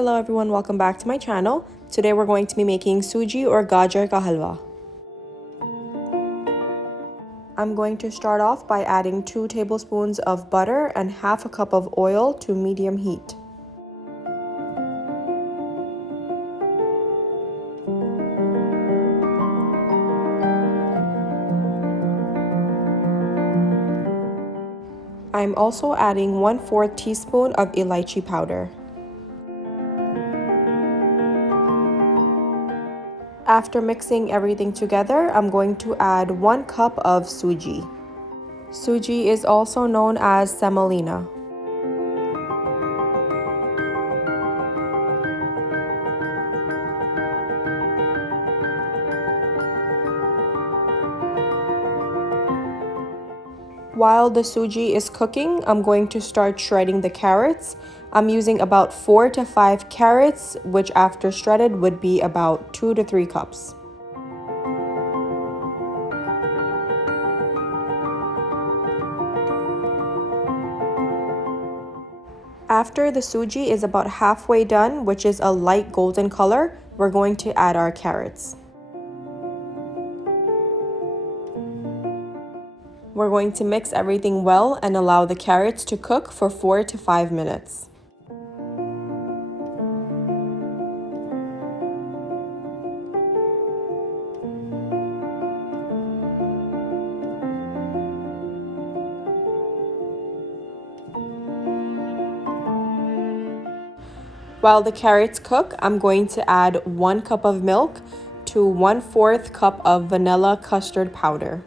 Hello everyone, welcome back to my channel. Today we're going to be making Suji or Gajjar ka halwa. I'm going to start off by adding 2 tablespoons of butter and half a cup of oil to medium heat. I'm also adding 1/4 teaspoon of elichi powder. After mixing everything together, I'm going to add 1 cup of Suji. Suji is also known as semolina. While the Suji is cooking, I'm going to start shredding the carrots. I'm using about 4 to 5 carrots, which after shredded would be about 2 to 3 cups. After the Suji is about halfway done, which is a light golden color, we're going to add our carrots. We're going to mix everything well and allow the carrots to cook for 4 to 5 minutes. While the carrots cook, I'm going to add 1 cup of milk to 1/4 cup of vanilla custard powder.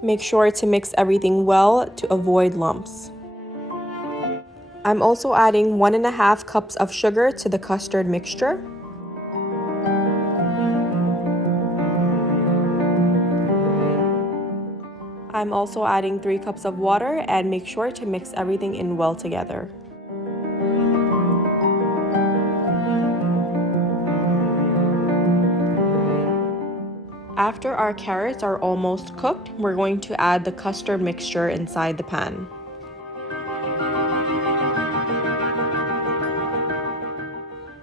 Make sure to mix everything well to avoid lumps. I'm also adding 1.5 cups of sugar to the custard mixture. I'm also adding 3 cups of water and make sure to mix everything in well together. After our carrots are almost cooked, we're going to add the custard mixture inside the pan.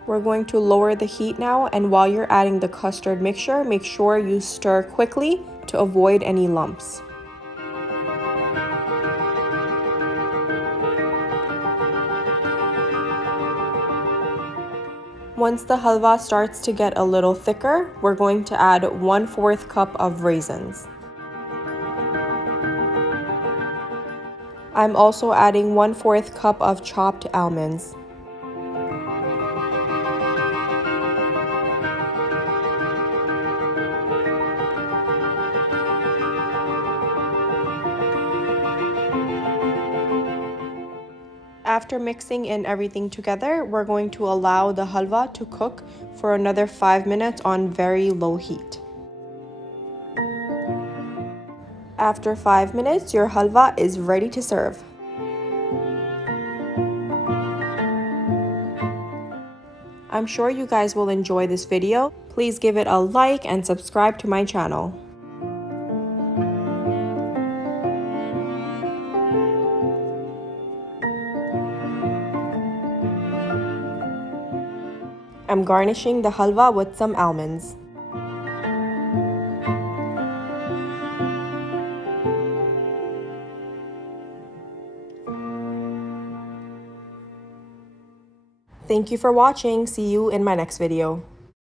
We're going to lower the heat now, and while you're adding the custard mixture, make sure you stir quickly to avoid any lumps. Once the halwa starts to get a little thicker, we're going to add 1/4 cup of raisins. I'm also adding 1/4 cup of chopped almonds. After mixing in everything together, we're going to allow the halwa to cook for another 5 minutes on very low heat. After 5 minutes, your halwa is ready to serve. I'm sure you guys will enjoy this video. Please give it a like and subscribe to my channel. I'm garnishing the halwa with some almonds. Thank you for watching. See you in my next video.